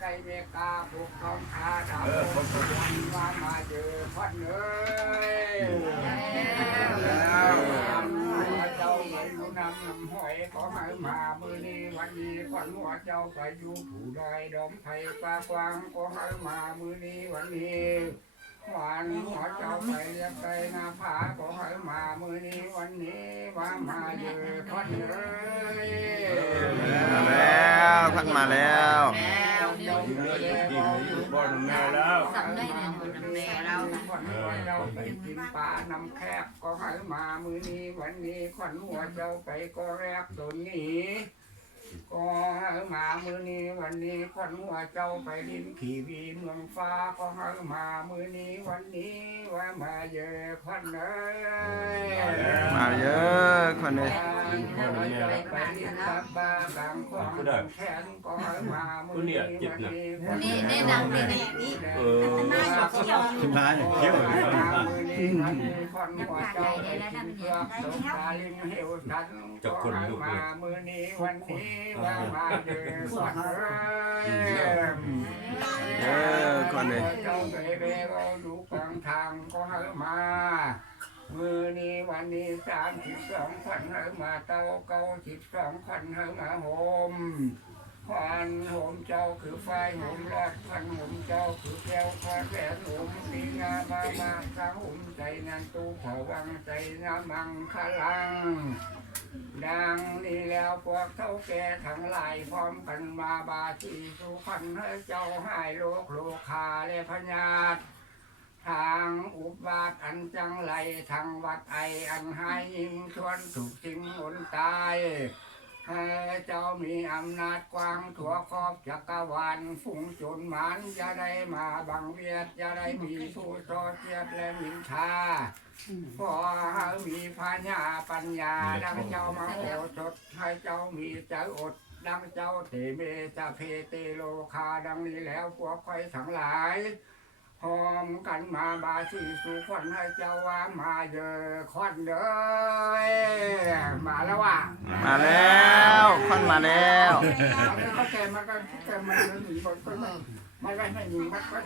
ไก่เมกาปกครองขาดาวว่ามาเจอพันเลยเจ้าไปอยู่นำหอยขอให้มามือนี้วันนี้ขวัญหัวเจ้าไปอยู่ผู้ใดดอมไผ่ปลากวางขอให้มามือนี้วันนี้หวานหัวเจ้าไปเรียกไปนาผาขอให้มามือนี้วันนี้ว่ามาเจอพันเลย มาแล้วพันมาแล้ว บ่อนแม่แล้ว สำได้เนี่ยหมดแม่เรา ขวัญหัวเจ้าไปกินปลาน้ำแคบก็ให้มามือนี้วันนี้ขวัญหัวเจ้าไปก็แรกตัวนี้ก็ให้มามือนี้วันนี้ขวัญหัวเจ้าไปดินขี่วีเมืองฟ้าก็ให้มามือนี้วันนี้ว่ามาเยอะขวัญเอ้ย มาเยอะคนนี้ ไปดินตับบากลางของแขนก็ให้มามือนี้วันนี้ นี่แน่นางนี่นี่ ขึ้นมาเนี่ยเที่ยว จับคนลูกเลยมือนี้วันนี้ว่ามาเดินสอนคนนี้ เจ้าไปเร่เราดูกลางทางก็ให้มามือนี้วันนี้32,000ให้มาเต้า92,000ให้มาโฮมควันโหมเจ้าคือไฟโหมรอดพันโหมเจ้าคือแก้วคาแฝดโหมปีงามาสร้างโหมใจนันตูเผาวังใจน้ำมังคลังดังนี้แล้วพวกเท่าแก่ทั้งหลายพร้อมกันมาบาชีสุขันให้เจ้าให้โลกโลคาและพญาตทางอุบาทอันจังไรทางวัดไออันให้ยิงชวนถูกสิ่งหนตายให้เจ้ามีอำนาจกว้างทั่วครอบจักรวาลฝูงชนหมันจะได้มาบังเวียดจะได้มีผู้ทอเทียบและมินทาพอให้มีปัญญาดังเจ้ามาโอสถให้เจ้ามีใจอดดังเจ้าเตเมจะเพเตโลคาดังนี้แล้วพวกใครทั้งหลายพร้อมกันมาบาชีสุขวัญให้เจ้าว่ามาเยอะควันเลยมาแล้วว่ะ มาแล้วพันมาแล้ว เขาแกมันก็มันหนีมันก็ไม่หนีมันก็